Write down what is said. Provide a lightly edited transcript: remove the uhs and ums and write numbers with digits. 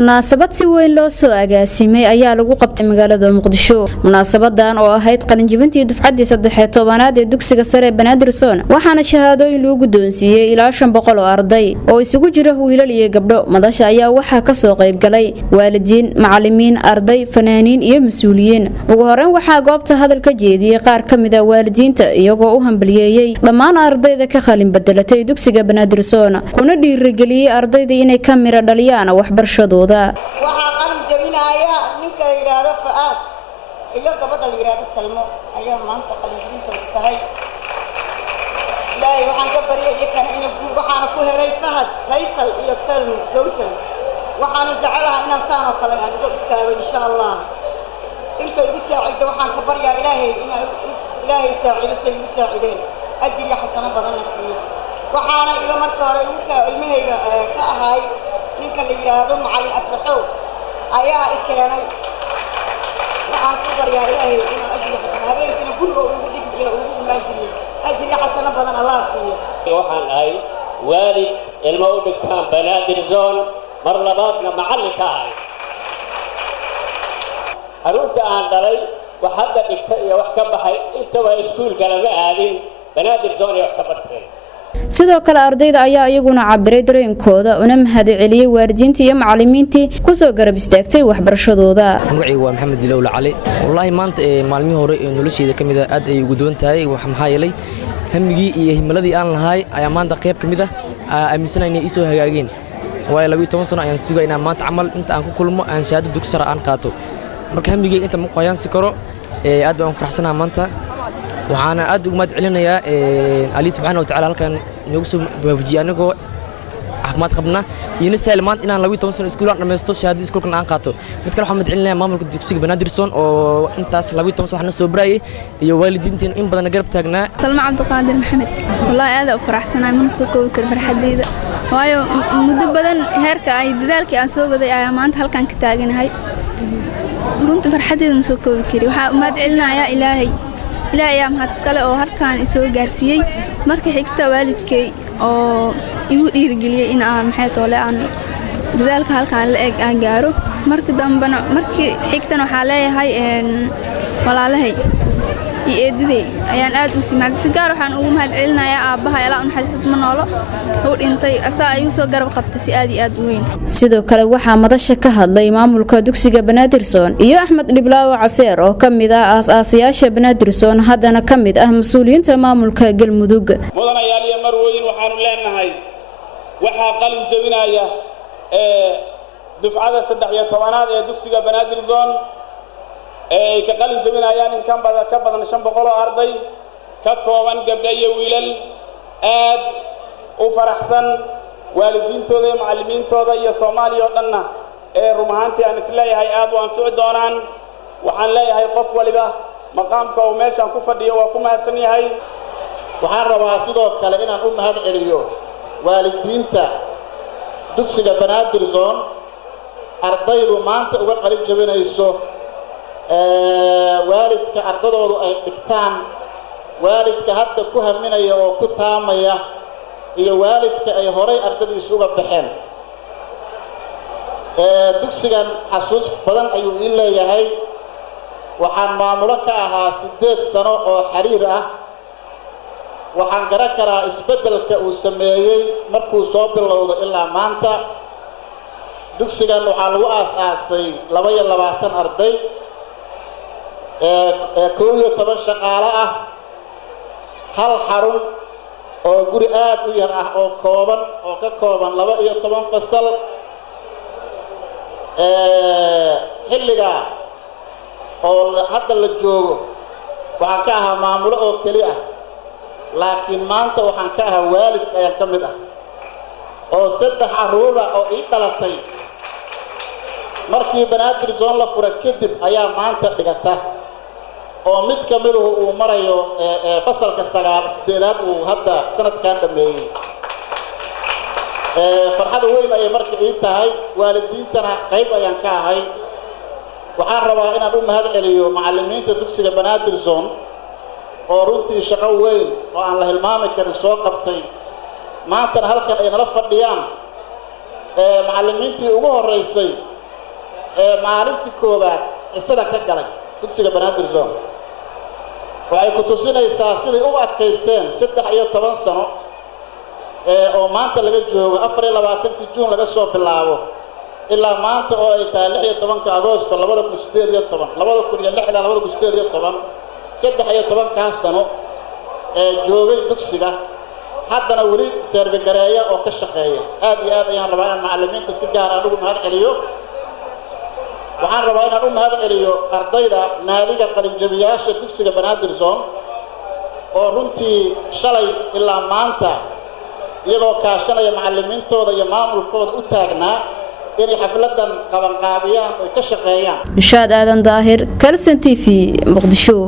munaasabad si weyn loo soo agaasimay ayaa lagu qabtay magaalada Muqdisho. munaasabadan oo ahayd qalinjibintii dufcadii 13aad ee dugsiga sare Banaadir Zone waxaana shahaadooyin lagu guddoonsiiyay ilaa 500 oo arday oo isugu jira wiilal iyo gabdho. madasha ayaa waxaa ka soo qayb galay waalidiin, macallimiin, arday, fanaaniin iyo mas'uuliyiin. ugu horreyn waxaa goobta hadal ka jeediyay qaar ka mid ah waalidiinta iyagoo u hambalyeeyay dhammaan ardayda ka qalin bedelatay dugsiga Banaadir Zone kuna dhiirigeliyay ardayda inay ka mira dhaliyaan waxbarashada. waxaa qalin jabinaya ninka la yiraahdo Faad iyo gabadha la yiraahdo Salmo ayaa maanta qalin jabinta tahay. ilaahay waxaan ka baryay kan inuu guul waxaan ku helay Fahad, Faysal iyo Salmo Jawsan. waxaan jecelahay inaan saan oo kale aan ugu istaago insha Allah. inta ugu saacido waxaan ka baryaa ilaahay saacido say u saacideen ajri xasana badan siiyo. waxaana ila marka hore ilmahayga ka ahay ninka la yiraahdo macallin afraxow ayaa ikeenay. waxaan ku baryaa ilaahay inuu ajri xasana habeenkina guriga ugu dhigi jiro ugu imaajiro ajri xasana badan Allah siiyo. waxaan ahay waalid ilmo u dhigtaan Banaadir Zone mar labaadna macallin ka ahay. caruurta aan dhalay wax hadda dhigta iyo wax ka baxay intaba iskuulka lama aadin Banaadir Zone iyo wax ka bartay. sidoo kale ardayda ayaa iyaguna cabiray dareenkooda una mahadceliyay waalidiinta iyo macallimiintii ku soo garab istaagtay waxbarashadooda. magacaygu waa Maxamed Dilow Cali. wallahi maanta maalmihii hore ee noloshayda kamid ah aad ay ugu duwan tahay. maxaa yeelay hamigii iyo himiladii aan lahaay ayaa maanta qayb kamid ah aaminsanay inay soo hagaageen. waayo 12 sano ayaan sugay inaan maanta camal inta aan ku kulmo aan shahaado dugsi sare aan qaato. marka hamigii inta ma qoyaansi karo aad baan faraxsanahay maanta. waxaana aad ugu mahad celinayaa Ali subhanahu wa ta'ala halkan nagu soo waafajiyay anagoo caafimaad qabna iyo sahal maanta inaan 12 sano iskuul aan dhameysto shahaadada iskuulkan aan qaato. mid kale waxaan mahad celinayaa maamulka dugsiga Banaadir Zone oo intaas 12 sano waxna soo barayay iyo waalidiintiin in badan garab taagnaa. Salma Cabdiqaadir Maxamed wallahi aad u faraxsanahay mana soo koobi karo farxadeyda. waayo muddo badan heerka ay dadaalkii aan soo waday ayaa maanta halkan ka taaganahay. runtii farxadeyda ma soo koobi kari. waxaan mahad celinayaa ilaahay ayaa mahad iskale oo halkaan isoo gaarsiiyay. marka xigta waalidkay oo igu dhiirigeliyay in aan aan dadaalka halkaan la eeg aan gaaro. markii dambana markii xigtana waxaa leeyahay walaalahay iyo eedaday ayaan aad u simaad si gaar waxaan ugu mahad celinayaa aabahay Alla naxariisto ma noolo oo dhintay asaa ayuu soo garab qabtay si aad iyo aad u weyn. sidoo kale waxaa madasha ka hadlay maamulka dugsiga Banaadir Zone iyo Axmed Dhiblaawo Caseer oo kamid ah aasaasiyaasha Banaadir Zone haddana kamid ah mas'uuliyiinta maamulka Galmudug. mudanayaal iyo marweyn waxaanu leenahay waxaa qalin jabinaya dufcada 13aad ee dugsiga Banaadir Zone ka qalin jabinayaan in ka badan 500 oo arday ka kooban gabdho iyo wiilal aad u faraxsan waalidiintooda iyo macallimiintooda iyo Soomaaliya oo dhanna rumaantii aan isleeyahay aad u anfici doonaan. waxaan leeyahay qof waliba maqaamka uu meeshan ku fadhiyo waa ku mahadsan yahay. waxaan rabaa sidoo kale inaan u mahad celiyo waalidiinta dugsiga Banaadir Zone ardaydu maanta uga qalin jabinayso waalidka ardadoodu ay dhigtaan, waalidka hadda ku haminaya oo ku taamaya iyo waalidka ay horay ardadiisu uga baxeen. dugsigan xasuus badan ayuu ii leeyahay. waxaan maamulo ka ahaa 8 sano oo xiriir ah. waxaan garan karaa isbeddelka uu sameeyay markuu soo bilowdo ilaa maanta. dugsigan waxaa lagu aasaasay 22 arday 12 shaqaale ah, hal xarun oo guri aad u yar ah oo kooban oo ka kooban 12 fasal. xilliga oo hadda la joogo waxaan ka ahaa maamulo oo keli ah, laakiin maanta waxaan ka ahaa waalid ayaan ka mid ah oo 3 caruur ah oo ii dhalatay markii Banaadir Zone la furay kadib ayaa maanta dhigata oo mid ka mid ah uu marayo fasalka 8aad uu hadda sanadkan dhameeyay. farxad weyn ay marka ii tahay waalidiintana qayb ayaan ka ahay. waxaan rabaa inaan u mahad celiyo macallimiinta dugsiga Banaadir Zone oo runtii shaqo weyn oo aan la hilmaami karin soo qabtay. maanta halkan ay nala fadhiyaan macallimiintii ugu horeysay maalintii koowaad xisada ka galay dugsiga Banaadir Zone waxay ku tusinaysaa siday u adkaysteen 13 sano oo maanta laga joogo 24 Juun laga soo bilaabo ilaa maanta oo ay tahay 16 Agoosto 2018 sano joogay dugsiga haddana wali serve gareeya oo ka shaqeeya aad iyo aad ayaan rabaa in macallimiinta si gaar ah ugu mahad celiyo waxaan rabaa inaan u mahad celiyo ardayda naadiga qalinjabiyaasha dugsiga Banaadir Zone oo runtii shalay ilaa maanta iyagoo kaashanaya macallimiintooda iyo maamulkooda u taagnaa inay xafladan qabanqaabiyaan oo ka shaqeeyaan Nishaad Aadan Daahir, Kalson TV, Muqdisho.